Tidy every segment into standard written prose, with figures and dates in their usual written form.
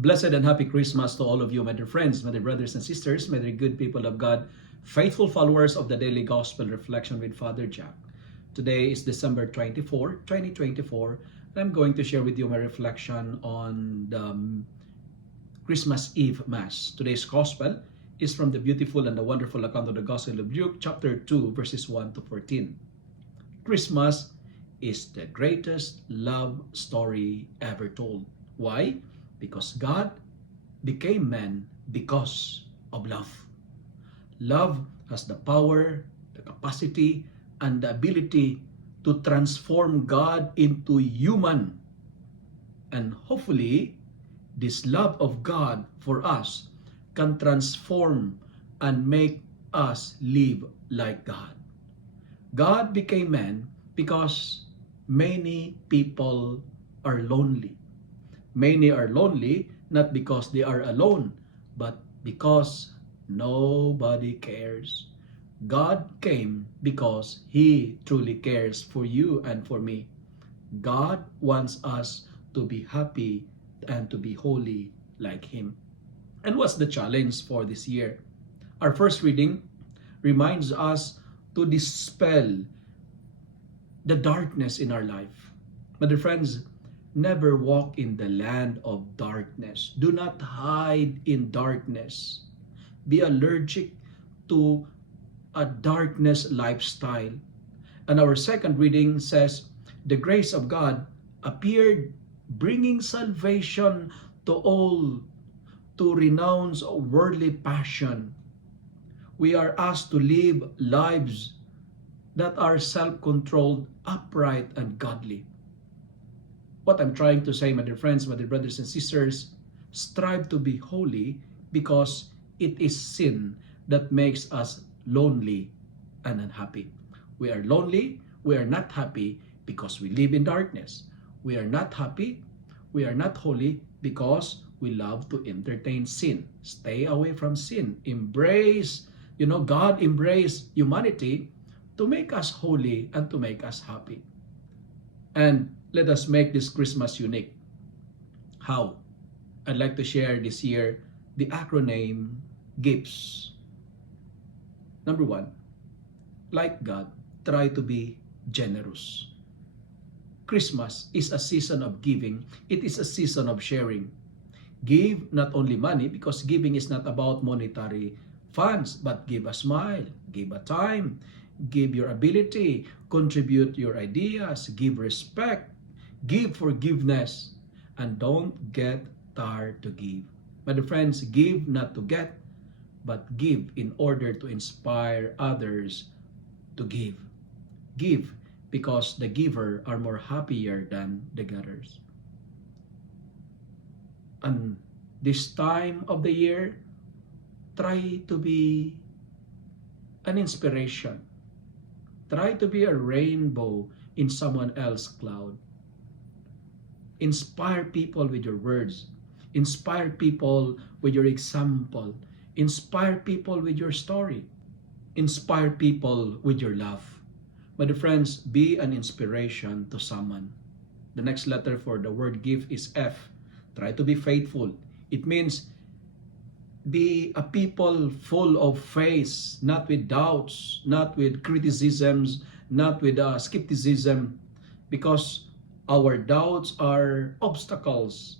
Blessed and happy Christmas to all of you, my dear friends, my dear brothers and sisters, my dear good people of God, faithful followers of the Daily Gospel Reflection with Father Jack. Today is December 24, 2024, and I'm going to share with you my reflection on the Christmas Eve Mass. Today's Gospel is from the beautiful and the wonderful account of the Gospel of Luke, chapter 2, verses 1 to 14. Christmas is the greatest love story ever told. Why? Because God became man because of love. Love has the power, the capacity, and the ability to transform God into human. And hopefully, this love of God for us can transform and make us live like God. God became man because many people are lonely. Many are lonely not because they are alone, but because nobody cares. God came because He truly cares for you and for me. God wants us to be happy and to be holy like Him. And what's the challenge for this year? Our first reading reminds us to dispel the darkness in our life. My dear friends, never walk in the land of darkness. Do not hide in darkness. Be allergic to a darkness lifestyle. And our second reading says, the grace of God appeared, bringing salvation to all, to renounce worldly passion. We are asked to live lives that are self-controlled, upright, and godly. What I'm trying to say, my dear friends, my dear brothers and sisters, strive to be holy because it is sin that makes us lonely and unhappy. We are lonely, we are not happy because we live in darkness. We are not happy, we are not holy because we love to entertain sin. Stay away from sin. Embrace, God embraced humanity to make us holy and to make us happy. And let us make this Christmas unique. How? I'd like to share this year the acronym GIFTS. Number 1, like God, try to be generous. Christmas is a season of giving. It is a season of sharing. Give not only money, because giving is not about monetary funds, but give a smile, give a time, give your ability, contribute your ideas, give respect, give forgiveness, and don't get tired to give. My dear friends, give not to get, but give in order to inspire others to give. Give because the giver are more happier than the getters. And this time of the year, try to be an inspiration. Try to be a rainbow in someone else's cloud. Inspire people with your words. Inspire people with your example. Inspire people with your story. Inspire people with your love. My dear friends, be an inspiration to someone. The next letter for the word give is F. Try to be faithful. It means be a people full of faith, not with doubts, not with criticisms, not with skepticism, because our doubts are obstacles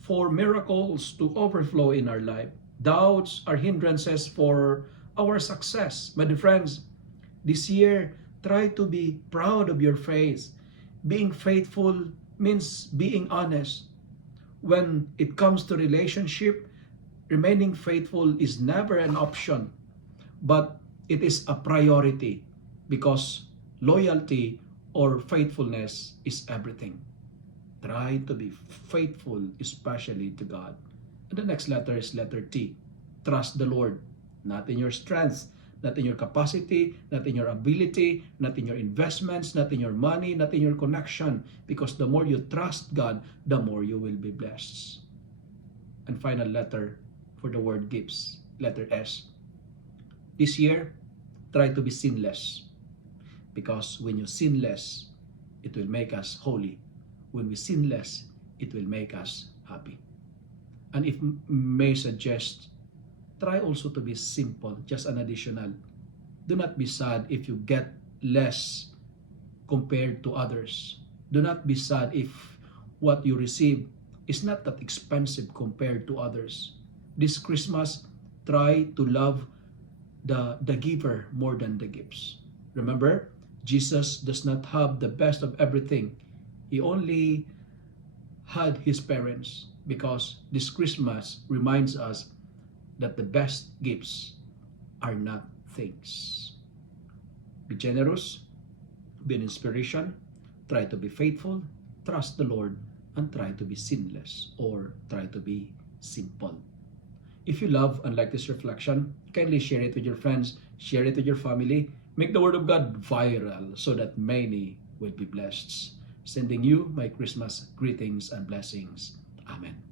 for miracles to overflow in our life. Doubts are hindrances for our success. My dear friends, this year, try to be proud of your faith. Being faithful means being honest. When it comes to relationship, remaining faithful is never an option, but it is a priority because loyalty or faithfulness is everything. Try to be faithful, especially to God. And the next letter is letter T. Trust the Lord, not in your strength, not in your capacity, not in your ability, not in your investments, not in your money, not in your connection, because the more you trust God, the more you will be blessed. And final letter for the word gifts, letter S. This year, try to be sinless, because when you sin less, it will make us holy. When we sin less, it will make us happy. And if may suggest, try also to be simple, just an additional. Do not be sad if you get less compared to others. Do not be sad if what you receive is not that expensive compared to others. This Christmas, try to love the giver more than the gifts. Remember, Jesus does not have the best of everything. He only had his parents, because this Christmas reminds us that the best gifts are not things. Be generous, be an inspiration, try to be faithful, trust the Lord, and try to be sinless, or try to be simple. If you love and like this reflection, kindly share it with your friends, share it with your family, make the Word of God viral so that many will be blessed. Sending you my Christmas greetings and blessings. Amen.